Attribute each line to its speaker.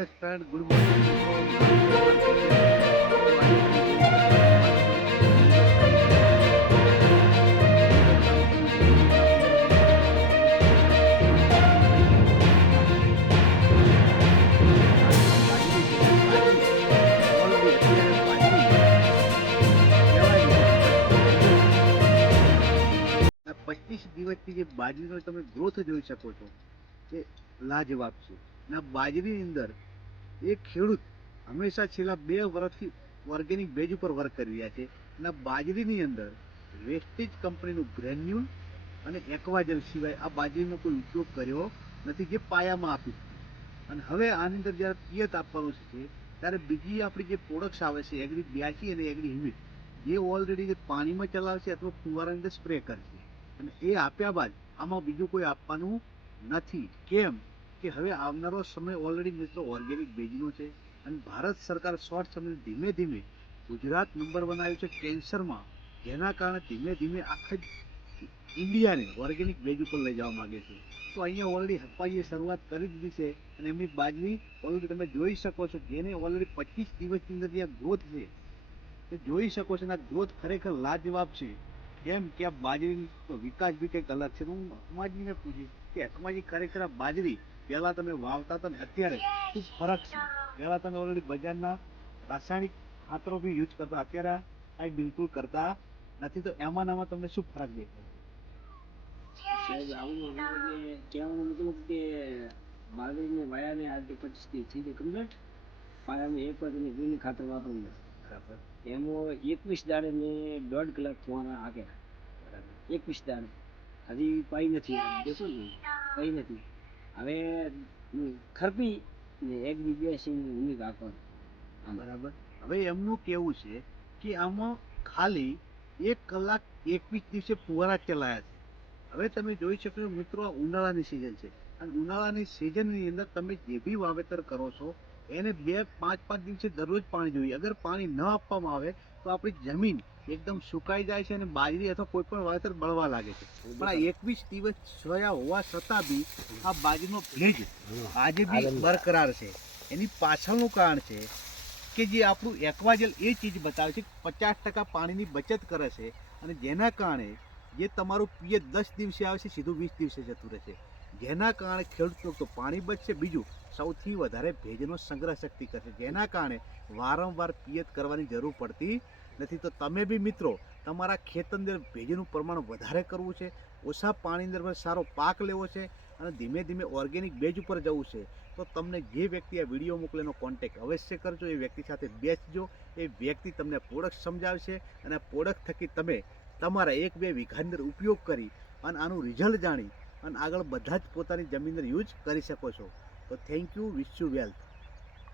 Speaker 1: Yes friend good પચીસ દિવસથી જે બાજરીનો તમે ગ્રોથ જોઈ શકો છો, એ લાજવાબ છે. અને બાજરીની અંદર એ ખેડૂત હંમેશા છેલ્લા બે વર્ષથી ઓર્ગેનિક બેજ ઉપર વર્ક કરી રહ્યા છે. અને બાજરીની અંદર વેસ્ટેજ કંપનીનું ગ્રેન્યુલ અને એક્વાજલ સિવાય આ બાજરીનો કોઈ ઉપયોગ કર્યો નથી, જે પાયામાં આપ્યું અને હવે આની અંદર જ્યારે પિયત આપવાનું છે, ત્યારે બીજી આપણી જે પ્રોડક્ટ્સ આવે છે એગ્રી બ્યાસી અને એગ્રી હિમિટ જે ઓલરેડી જે પાણીમાં ચલાવશે અથવા ફુવારાની અંદર સ્પ્રે કરશે અને એ આપ્યા બાદ આમાં બીજું કોઈ આપવાનું નથી. કેમ? કે હવે આવનારો સમય ઓલરેડી મિત્રો ઓર્ગેનિક બેઝનો છે અને ભારત સરકાર શોર્ટ સમય ધીમે ધીમે ગુજરાત નંબર વન આવ્યું છે કેન્સરમાં જેના કારણે ધીમે ધીમે આખા ઇન્ડિયાને ઓર્ગેનિક બેઝ ઉપર લઈ જવા માગે છે. તો અહીંયા ઓલરેડી હપ્પાઈએ શરૂઆત કરી દીધી છે અને એમની બાજરી ઓલરેડી તમે જોઈ શકો છો જેને ઓલરેડી પચીસ દિવસની અંદર ત્યાં ગ્રોથ છે. તે જોઈ શકો છો આ ગ્રોથ ખરેખર લાજવાબ છે. કેમ કે બાજરી વિકાસ બી કંઈક અલગ છે. હું અકમાજીને પૂછીશ કે અકમાજી ખરેખર બાજરી પહેલા તમે વાવતા હતા ને અત્યારે ખૂબ ફરક છે? પહેલા તમે ઓલરેડી બજારના રાસાયણિક ખાતરો બી યુઝ કરતા, અત્યારે આ બિલકુલ કરતા નથી. તો એમાં નામાં તમને શું ફરક દેખાય?
Speaker 2: સાહેબ, આવું કે બાજરીને વાયાને આજે પચીસ દિવસ થઈ જાય કમ્પ્લીટ પાયામાં એક વાર ખાતર વાપરેલું
Speaker 1: બરાબર
Speaker 2: એમાં એકવીસ દાડે મેં દોઢ કલાક ફોના બરાબર. એકવીસ દાડે. હજી પાઈ નથી. દેખો ને. પાઈ નથી. હવે ખરપી ને એક બીજા ઊંઘી આપવાનું
Speaker 1: બરાબર. હવે એમનું કેવું છે કે આમાં ખાલી એક કલાક એકવીસ દિવસે ફુવારા ચલાયા છે. હવે તમે જોઈ શકો મિત્રો આ ઉનાળાની સિઝન છે. અને ઉનાળાની સિઝનની અંદર તમે જે બી વાવેતર કરો છો એને બે પાંચ પાંચ દિવસે દરરોજ પાણી જોઈએ. અગર પાણી ન આપવામાં આવે તો આપણી જમીન એકદમ સુકાઈ જાય છે અને બાજરી અથવા કોઈ પણ વાવેતર બળવા લાગે છે. પણ આ એકવીસ દિવસ સોયા હોવા છતાં બી આ બાજરીનો ભેજ આજે બી બરકરાર છે. એની પાછળનું કારણ છે કે જે આપણું એક્વાજેલ એ ચીજ બતાવે છે પચાસ ટકા પાણીની બચત કરે છે અને જેના કારણે જે તમારું પિયત દસ દિવસે આવે છે સીધું વીસ દિવસે જતું રહેશે જેના કારણે ખેડૂતો તો પાણી બચશે. બીજું, સૌથી વધારે ભેજનો સંગ્રહ શક્તિ કરશે. જેના કારણે વારંવાર પિયત કરવાની જરૂર પડતી નથી. તો તમે બી મિત્રો, તમારા ખેત અંદર ભેજનું પ્રમાણ વધારે કરવું છે, ઓછા પાણી અંદર સારો પાક લેવો છે અને ધીમે ધીમે ઓર્ગેનિક બેજ ઉપર જવું છે, તો તમને જે વ્યક્તિ આ વીડિયો મોકલે એનો કોન્ટેક અવશ્ય કરજો. એ વ્યક્તિ સાથે બેસજો. એ વ્યક્તિ તમને પ્રોડક્ટ સમજાવશે અને પ્રોડક્ટ થકી તમે તમારા એક બે વીઘાની અંદર ઉપયોગ કરી અને આનું રિઝલ્ટ જાણી અને આગળ બધા જ પોતાની જમીન યુઝ કરી શકો છો. તો thank you wish you wealth